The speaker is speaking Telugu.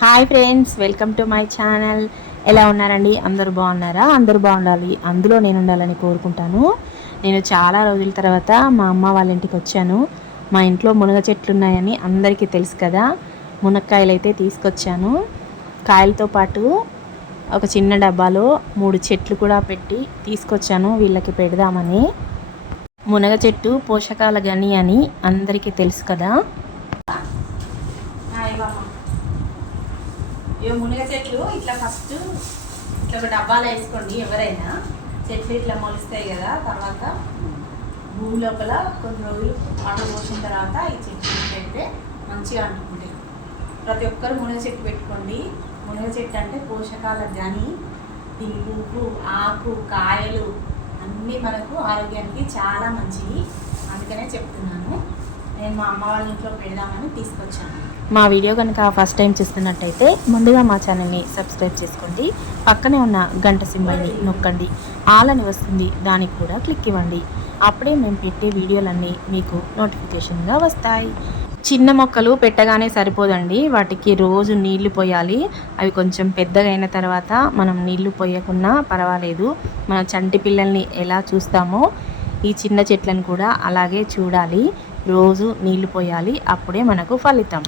Hi friends welcome to my channel. ఎలా ఉన్నారండి? అందరూ బాగున్నారా? అందరూ బాగుండాలి. అందులో నేను ఉండాలని కోరుకుంటాను. నేను చాలా రోజుల తర్వాత మా అమ్మ వాళ్ళ ఇంటికి వచ్చాను. మా ఇంట్లో మునగ చెట్లు ఉన్నాయని అందరికీ తెలుసు కదా. మునక్కాయలు అయితే తీసుకొచ్చాను. కాయలతో పాటు ఒక చిన్న డబ్బాలో మూడు చెట్లు కూడా పెట్టి తీసుకొచ్చాను. వీళ్ళకి పెడదామని. మునగ చెట్టు పోషకాల గని అని అందరికీ తెలుసు కదా. ఇవి మునగ చెట్లు ఇట్లా ఫస్ట్ ఇట్లా ఒక డబ్బాలో వేసుకోండి ఎవరైనా. చెట్లు ఇట్లా మొలుస్తాయి కదా తర్వాత భూమి లోపల కొన్ని రోజులు వాటర్ పోసిన తర్వాత ఈ చెట్లు పెడితే మంచిగా అంటుకుంటాయి. ప్రతి ఒక్కరు మునగ చెట్టు పెట్టుకోండి. మునగ చెట్టు అంటే పోషకాల కానీ దీని పువ్వు ఆకు కాయలు అన్నీ మనకు ఆరోగ్యానికి చాలా మంచివి. అందుకనే చెప్తున్నాను. నేను మా అమ్మ వాళ్ళ ఇంట్లో పెడదామని తీసుకొచ్చాను. మా వీడియో కనుక ఫస్ట్ టైం చూస్తున్నట్టయితే ముందుగా మా ఛానల్ని సబ్స్క్రైబ్ చేసుకోండి. పక్కనే ఉన్న గంట సింబల్ని నొక్కండి. ఆల్ అని వస్తుంది దానికి కూడా క్లిక్ ఇవ్వండి. అప్పుడే మేము పెట్టే వీడియోలన్నీ మీకు నోటిఫికేషన్గా వస్తాయి. చిన్న మొక్కలు పెట్టగానే సరిపోదండి. వాటికి రోజు నీళ్ళు పోయాలి. అవి కొంచెం పెద్దగా అయిన తర్వాత మనం నీళ్ళు పోయకున్నా పర్వాలేదు. మన చంటి పిల్లల్ని ఎలా చూస్తామో ఈ చిన్న చెట్లను కూడా అలాగే చూడాలి. రోజు నీళ్ళు పోయాలి అప్పుడే మనకు ఫలితం.